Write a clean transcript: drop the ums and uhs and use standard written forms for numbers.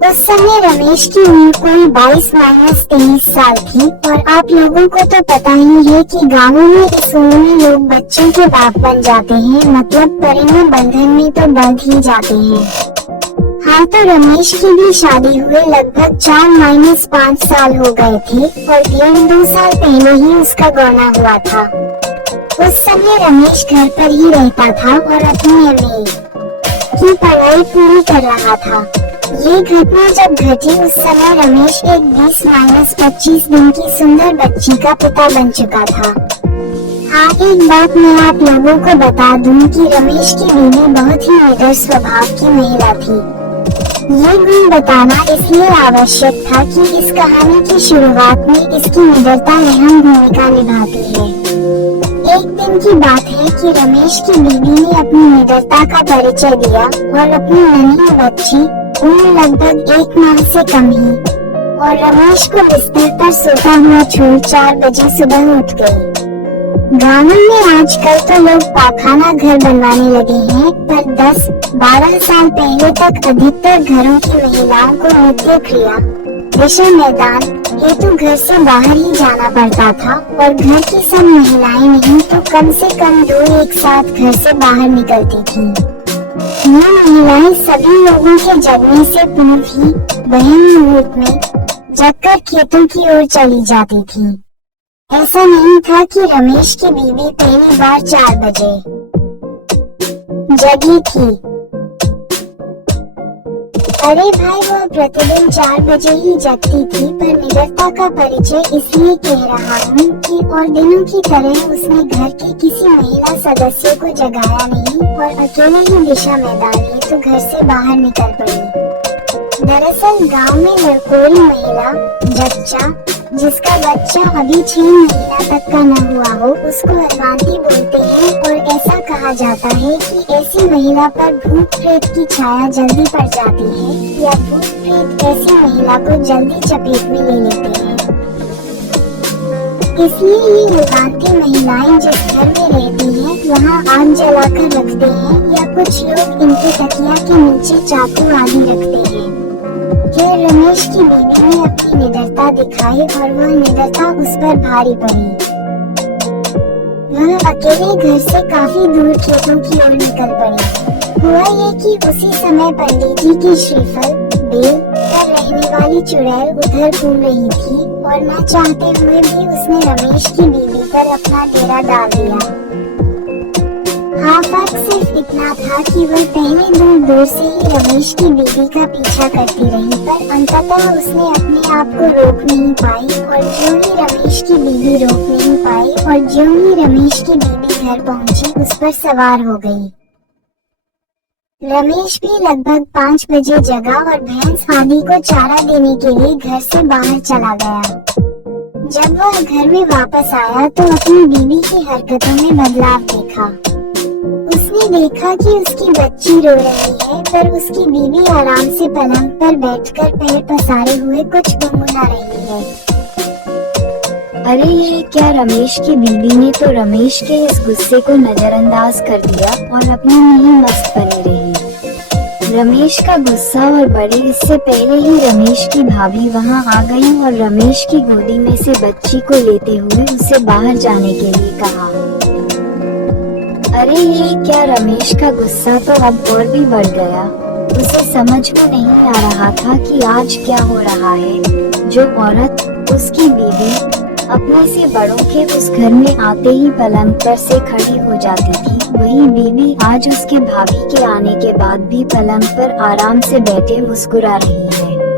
उस समय रमेश की उम्र कोई 22-23 साल थी और आप लोगों को तो पता ही है कि गांवों में इस उम्र में लोग बच्चों के बाप बन जाते हैं, मतलब परिणय बंधन में तो बंध ही जाते हैं। हाँ, तो रमेश की भी शादी हुए लगभग 4-5 साल हो गए थे और 1.5-2 साल पहले ही उसका गौना हुआ था। उस समय रमेश घर पर ही रहता था और अपनी MA की पढ़ाई पूरी कर रहा था। ये घटना जब घटी उस समय रमेश एक 20-25 दिन की सुंदर बच्ची का पिता बन चुका था। हाँ, एक बात मैं आप लोगों को बता दूं कि रमेश की बीवी बहुत ही निडर स्वभाव की महिला थी। ये गुण बताना इसलिए आवश्यक था कि इस कहानी की शुरुआत में इसकी निडरता अहम भूमिका निभाती है। एक दिन की बात है कि रमेश की बीवी ने अपनी निडरता का परिचय दिया और अपनी नन्ही बच्ची उम्र लगभग 1 माह से कम ही और रमेश को बिस्तर पर सोता हुआ छोड़ 4 बजे सुबह उठ गई। गाँव में आजकल तो लोग पाखाना घर बनवाने लगे हैं, पर 10-12 साल पहले तक अधिकतर घरों की महिलाओं को नित्य क्रिया विषय मैदान हेतु घर से बाहर ही जाना पड़ता था और घर की सब महिलाएं नहीं तो कम से कम 2 एक साथ घर से बाहर निकलती थी। ये महिलाएं सभी लोगों के जगने से पूर्व ही ब्रह्म मुहूर्त में जगकर खेतों की ओर चली जाती थी। ऐसा नहीं था कि रमेश की बीवी पहली बार 4 बजे जगी थी। अरे भाई, वो प्रतिदिन 4 बजे ही जगती थी, पर निडरता का परिचय इसलिए कह रहा हूँ कि और दिनों की तरह उसने घर के किसी महिला सदस्य को जगाया नहीं और अकेले ही दिशा मैदान हेतु घर से बाहर निकल पड़ी। दरअसल गांव में लड़कोरी महिला जच्चा, जिसका बच्चा अभी 6 महीना तक का न हुआ हो, उसको अर्वांती बोलते हैं और ऐसा कहा जाता है कि ऐसी महिला पर भूत प्रेत की छाया जल्दी पड़ जाती है या भूत प्रेत ऐसी महिला को जल्दी चपेट में ले लेते हैं। इसलिए ये अर्वांती महिलाएं जिस घर में रहती हैं वहाँ आग जलाकर रखते हैं या कुछ लोग इनके तकिया के नीचे चाकू आदि रखते हैं। फिर रमेश की बीवी ने अपनी निडरता दिखाई और वह निडरता उस पर भारी पड़ी। वह अकेले घर से काफी दूर खेतों की ओर निकल पड़ी। हुआ ये कि उसी समय पंडित जी की श्रीफल बेल पर रहने वाली चुड़ैल उधर घूम रही थी और न चाहते हुए भी उसने रमेश की बीवी पर अपना डेरा डाल दिया। हाँ, फर्क सिर्फ इतना था कि वह पहले दूर से ही रमेश की बीवी का पीछा करती रही, पर अंततः उसने अपने आप को रोक नहीं पाई और ज्यों ही रमेश की बीवी रोक नहीं पाई और ज्यों ही रमेश की बीवी घर पहुंची उस पर सवार हो गई। रमेश भी लगभग 5 बजे जगा और भैंस आदि को चारा देने के लिए घर से बाहर चला गया। जब वह घर में वापस आया तो अपनी बीवी की हरकतों में बदलाव देखा। उसने देखा कि उसकी बच्ची रो रही है, पर उसकी बीवी आराम से पलंग पर बैठकर पैर पसारे हुए कुछ गुनगुना रही है। अरे ये क्या, रमेश की बीवी ने तो रमेश के इस गुस्से को नजरअंदाज कर दिया और अपनी में ही मस्त बनी रही। रमेश का गुस्सा और बढ़े इससे पहले ही रमेश की भाभी वहां आ गई और रमेश की गोदी में से बच्ची को लेते हुए उसे बाहर जाने के लिए कहा। अरे ये क्या, रमेश का गुस्सा तो अब और भी बढ़ गया। उसे समझ में नहीं आ रहा था कि आज क्या हो रहा है। जो औरत, उसकी बीवी, अपने से बड़ों के उस घर में आते ही पलंग पर से खड़ी हो जाती थी, वही बीवी आज उसके भाभी के आने के बाद भी पलंग पर आराम से बैठे मुस्कुरा रही है।